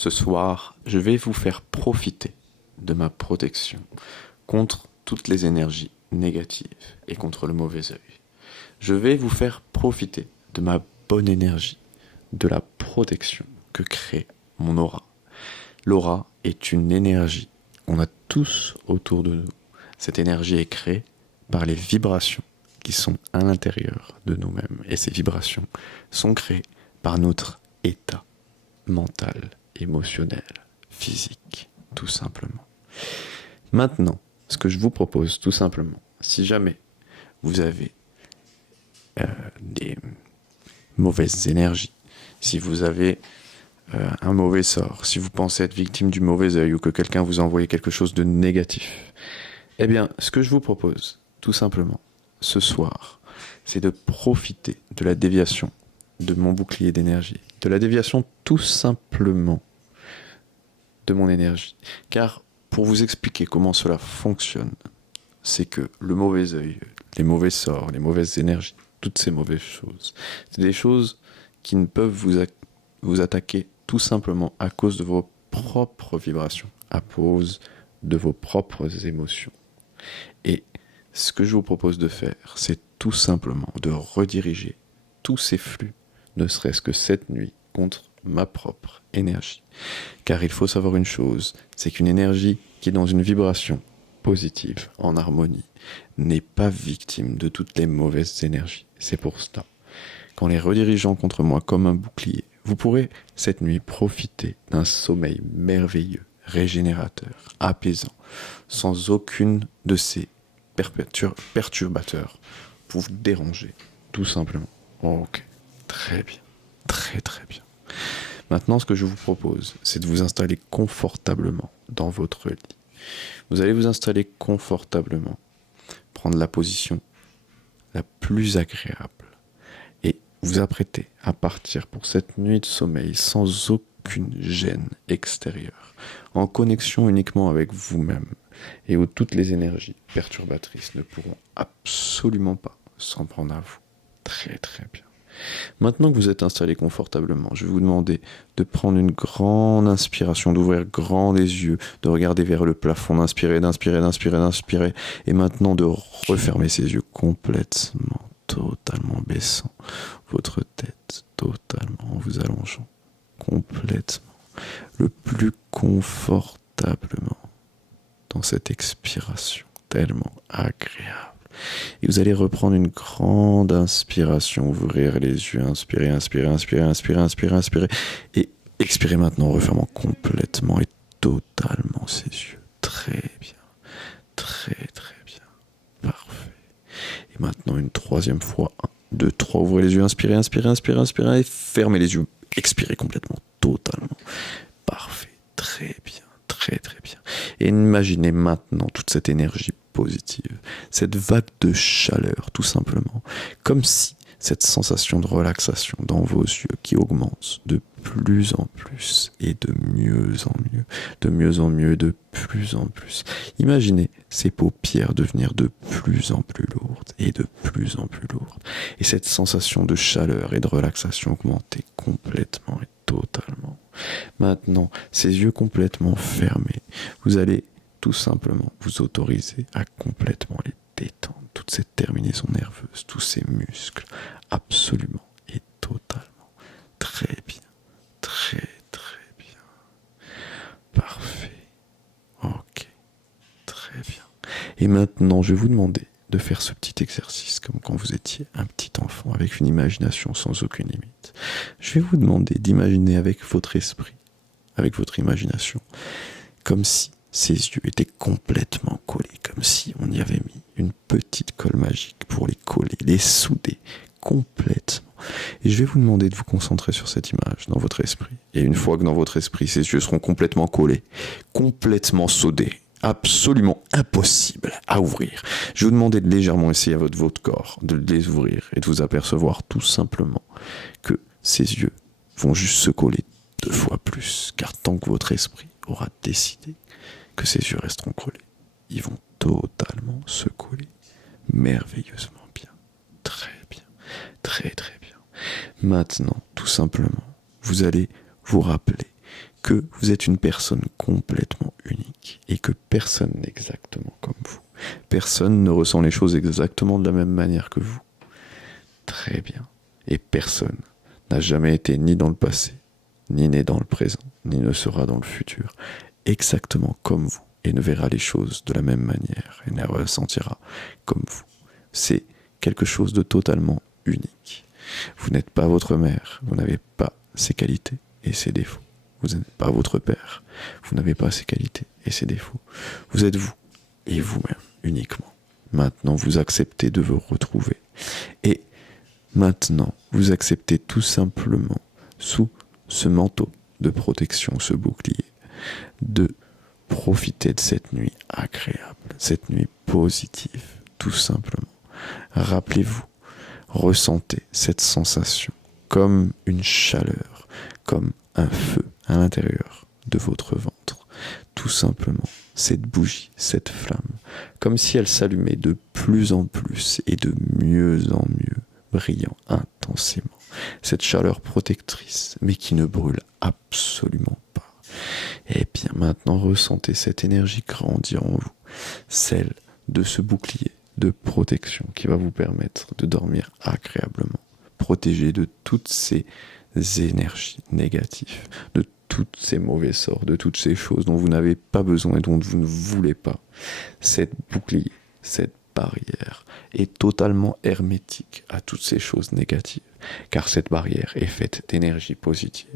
Ce soir, je vais vous faire profiter de ma protection contre toutes les énergies négatives et contre le mauvais œil. Je vais vous faire profiter de ma bonne énergie, de la protection que crée mon aura. L'aura est une énergie qu'on a tous autour de nous. Cette énergie est créée par les vibrations qui sont à l'intérieur de nous-mêmes. Et ces vibrations sont créées par notre état mental, émotionnel, physique, tout simplement. Maintenant, ce que je vous propose, tout simplement, si jamais vous avez des mauvaises énergies, si vous avez un mauvais sort, si vous pensez être victime du mauvais œil ou que quelqu'un vous a envoyé quelque chose de négatif, eh bien, ce que je vous propose, tout simplement, ce soir, c'est de profiter de la déviation de mon bouclier d'énergie, de la déviation tout simplement de mon énergie. Car pour vous expliquer comment cela fonctionne, c'est que le mauvais œil, les mauvais sorts, les mauvaises énergies, toutes ces mauvaises choses, c'est des choses qui ne peuvent vous attaquer tout simplement à cause de vos propres vibrations, à cause de vos propres émotions. Et ce que je vous propose de faire, c'est tout simplement de rediriger tous ces flux, ne serait-ce que cette nuit, contre ma propre énergie. Car il faut savoir une chose, c'est qu'une énergie qui est dans une vibration positive, en harmonie, n'est pas victime de toutes les mauvaises énergies. C'est pour cela qu'en les redirigeant contre moi comme un bouclier, vous pourrez cette nuit profiter d'un sommeil merveilleux, régénérateur, apaisant, sans aucune de ces perturbateurs pour vous déranger, tout simplement. Ok, très bien, très très bien. Maintenant, ce que je vous propose, c'est de vous installer confortablement dans votre lit. Vous allez vous installer confortablement, prendre la position la plus agréable et vous apprêter à partir pour cette nuit de sommeil sans aucune gêne extérieure, en connexion uniquement avec vous-même et où toutes les énergies perturbatrices ne pourront absolument pas s'en prendre à vous. Très très bien. Maintenant que vous êtes installé confortablement, je vais vous demander de prendre une grande inspiration, d'ouvrir grand les yeux, de regarder vers le plafond, d'inspirer, et maintenant de refermer ses yeux complètement, totalement baissant votre tête, totalement en vous allongeant, complètement, le plus confortablement dans cette expiration tellement agréable. Et vous allez reprendre une grande inspiration, ouvrir les yeux, inspirer, et expirer maintenant en refermant complètement et totalement ses yeux. Très bien, très très bien, parfait. Et maintenant une troisième fois, 1, 2, 3, ouvrez les yeux, inspirez, et fermez les yeux, expirez complètement, totalement, parfait, très bien, très très bien. Et imaginez maintenant toute cette énergie positive, cette vague de chaleur tout simplement, comme si cette sensation de relaxation dans vos yeux qui augmente de plus en plus et de mieux en mieux, de mieux en mieux, de plus en plus. Imaginez ces paupières devenir de plus en plus lourdes et de plus en plus lourdes, et cette sensation de chaleur et de relaxation augmenter complètement et totalement. Maintenant, ces yeux complètement fermés, vous allez tout simplement vous autoriser à complètement les détendre, toutes ces terminaisons nerveuses, tous ces muscles, absolument et totalement. Très bien, très très bien. Parfait. Ok, très bien. Et maintenant, je vais vous demander de faire ce petit exercice comme quand vous étiez un petit enfant avec une imagination sans aucune limite. Je vais vous demander d'imaginer avec votre esprit, avec votre imagination, comme si ses yeux étaient complètement collés, comme si on y avait mis une petite colle magique pour les coller, les souder complètement. Et je vais vous demander de vous concentrer sur cette image dans votre esprit. Et une fois que dans votre esprit, ses yeux seront complètement collés, complètement soudés, absolument impossible à ouvrir, je vais vous demander de légèrement essayer avec votre corps de les ouvrir et de vous apercevoir tout simplement que ces yeux vont juste se coller 2 fois plus, car tant que votre esprit aura décidé que ces yeux resteront collés, ils vont totalement se coller merveilleusement bien, très bien, très très bien. Maintenant, tout simplement, vous allez vous rappeler que vous êtes une personne complètement unique et que personne n'est exactement comme vous. Personne ne ressent les choses exactement de la même manière que vous. Très bien. Et personne n'a jamais été ni dans le passé, ni né dans le présent, ni ne sera dans le futur, exactement comme vous, et ne verra les choses de la même manière, et ne les ressentira comme vous. C'est quelque chose de totalement unique. Vous n'êtes pas votre mère, vous n'avez pas ses qualités et ses défauts. Vous n'êtes pas votre père, vous n'avez pas ses qualités et ses défauts. Vous êtes vous, et vous-même, uniquement. Maintenant, vous acceptez de vous retrouver. Et maintenant, vous acceptez tout simplement, sous ce manteau de protection, ce bouclier, de profiter de cette nuit agréable, cette nuit positive, tout simplement. Rappelez-vous, ressentez cette sensation comme une chaleur, comme un feu à l'intérieur de votre ventre. Tout simplement, cette bougie, cette flamme, comme si elle s'allumait de plus en plus et de mieux en mieux, brillant intensément. Cette chaleur protectrice, mais qui ne brûle absolument pas. Et bien maintenant, ressentez cette énergie grandir en vous, celle de ce bouclier de protection qui va vous permettre de dormir agréablement, protégé de toutes ces énergies négatives, de tous ces mauvais sorts, de toutes ces choses dont vous n'avez pas besoin et dont vous ne voulez pas. Cette bouclier, cette barrière est totalement hermétique à toutes ces choses négatives, car cette barrière est faite d'énergie positive,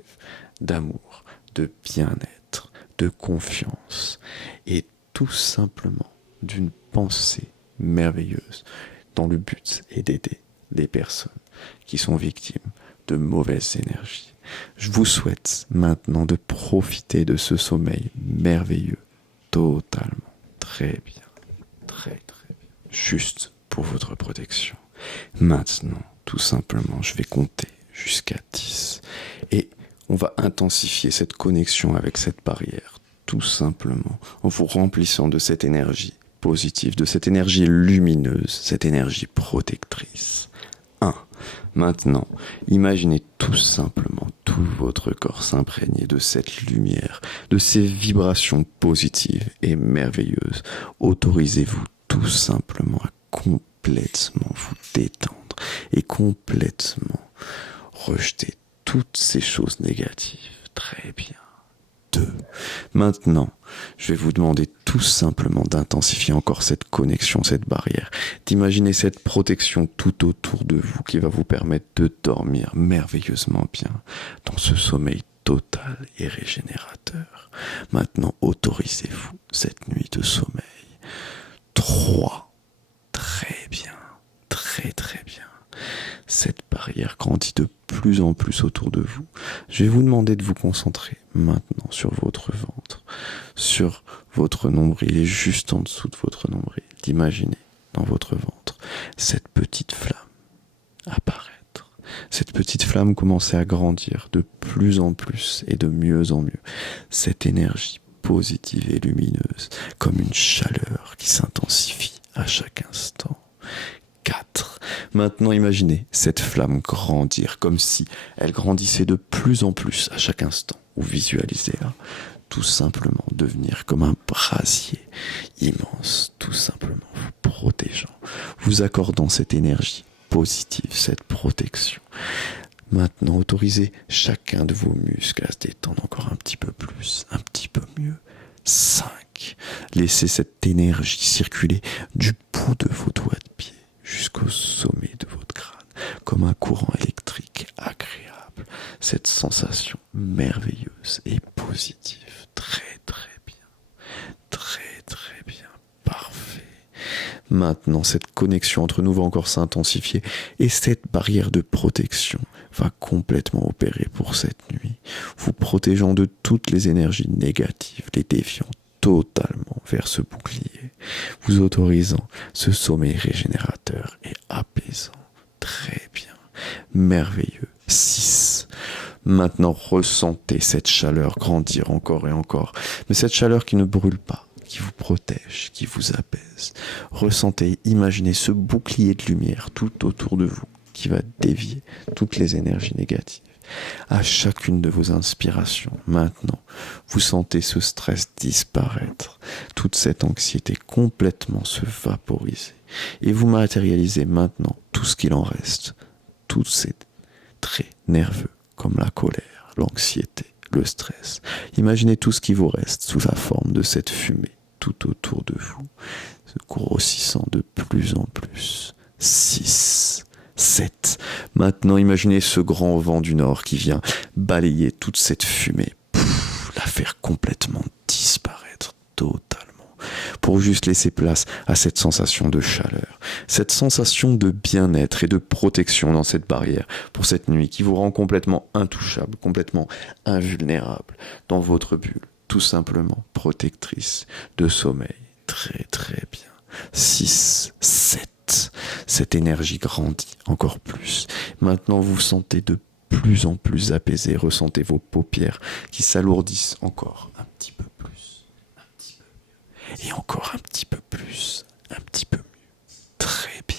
d'amour, de bien-être, de confiance et tout simplement d'une pensée merveilleuse dont le but est d'aider les personnes qui sont victimes de mauvaises énergies. Je vous souhaite maintenant de profiter de ce sommeil merveilleux, totalement, très bien, très très bien, juste pour votre protection. Maintenant, tout simplement, je vais compter jusqu'à 10 et on va intensifier cette connexion avec cette barrière, tout simplement, en vous remplissant de cette énergie positive, de cette énergie lumineuse, cette énergie protectrice. 1. Maintenant, imaginez tout simplement tout votre corps s'imprégner de cette lumière, de ces vibrations positives et merveilleuses. Autorisez-vous tout simplement à complètement vous détendre et complètement rejeter toutes ces choses négatives. Très bien. 2. Maintenant, je vais vous demander tout simplement d'intensifier encore cette connexion, cette barrière, d'imaginer cette protection tout autour de vous qui va vous permettre de dormir merveilleusement bien dans ce sommeil total et régénérateur. Maintenant, autorisez-vous cette nuit de sommeil. 3. Très bien, très très bien. Cette barrière grandit de plus en plus autour de vous. Je vais vous demander de vous concentrer maintenant sur votre ventre, sur votre nombril et juste en dessous de votre nombril, d'imaginer dans votre ventre cette petite flamme apparaître. Cette petite flamme commencer à grandir de plus en plus et de mieux en mieux. Cette énergie positive et lumineuse, comme une chaleur qui s'intensifie à chaque instant. 4. Maintenant, imaginez cette flamme grandir comme si elle grandissait de plus en plus à chaque instant. Ou visualisez-la tout simplement devenir comme un brasier immense, tout simplement vous protégeant, vous accordant cette énergie positive, cette protection. Maintenant, autorisez chacun de vos muscles à se détendre encore un petit peu plus, un petit peu mieux. 5. Laissez cette énergie circuler du bout de vos doigts de pied jusqu'au sommet de votre crâne, comme un courant électrique agréable. Cette sensation merveilleuse et positive. Très très bien. Très très bien. Parfait. Maintenant, cette connexion entre nous va encore s'intensifier et cette barrière de protection va complètement opérer pour cette nuit, vous protégeant de toutes les énergies négatives, les déviant totalement vers ce bouclier, vous autorisant ce sommeil régénérateur et apaisant. Très bien, merveilleux. 6. Maintenant, ressentez cette chaleur grandir encore et encore, mais cette chaleur qui ne brûle pas, qui vous protège, qui vous apaise. Ressentez, imaginez ce bouclier de lumière tout autour de vous qui va dévier toutes les énergies négatives À chacune de vos inspirations, maintenant, vous sentez ce stress disparaître, toute cette anxiété complètement se vaporiser. Et vous matérialisez maintenant tout ce qu'il en reste, tous ces traits nerveux comme la colère, l'anxiété, le stress. Imaginez tout ce qui vous reste sous la forme de cette fumée tout autour de vous, se grossissant de plus en plus. 6, 7. Maintenant, imaginez ce grand vent du nord qui vient balayer toute cette fumée, la faire complètement disparaître totalement, pour juste laisser place à cette sensation de chaleur, cette sensation de bien-être et de protection dans cette barrière pour cette nuit qui vous rend complètement intouchable, complètement invulnérable dans votre bulle, tout simplement protectrice de sommeil. Très très bien. 6, 7. Cette énergie grandit encore plus. Maintenant, vous vous sentez de plus en plus apaisé. Ressentez vos paupières qui s'alourdissent encore un petit peu plus, un petit peu mieux, et encore un petit peu plus, un petit peu mieux. Très bien.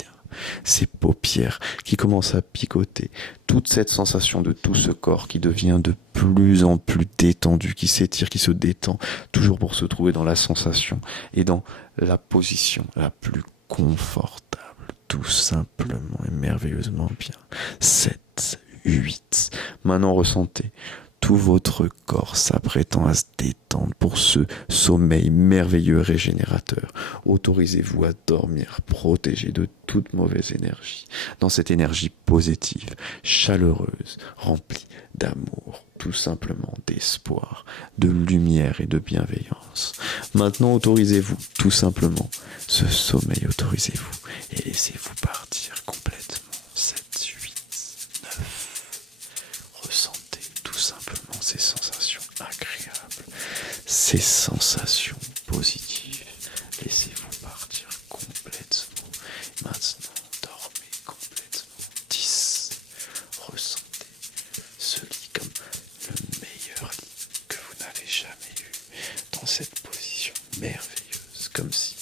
Ces paupières qui commencent à picoter, toute cette sensation de tout ce corps qui devient de plus en plus détendu, qui s'étire, qui se détend, toujours pour se trouver dans la sensation et dans la position la plus confortable, tout simplement et merveilleusement bien. 7, 8. Maintenant ressentez tout votre corps s'apprêtant à se détendre pour ce sommeil merveilleux régénérateur. Autorisez-vous à dormir protégé de toute mauvaise énergie, dans cette énergie positive, chaleureuse, remplie d'amour, tout simplement d'espoir, de lumière et de bienveillance. Maintenant, autorisez-vous tout simplement ce sommeil, autorisez-vous et laissez-vous partir complètement. 7, 8, 9. Ressentez tout simplement ces sensations agréables, ces sensations positives. Laissez-vous partir complètement. Maintenant, dormez complètement. 10. Ressentez ce lit comme le meilleur lit que vous n'avez jamais eu, dans cette position merveilleuse, comme si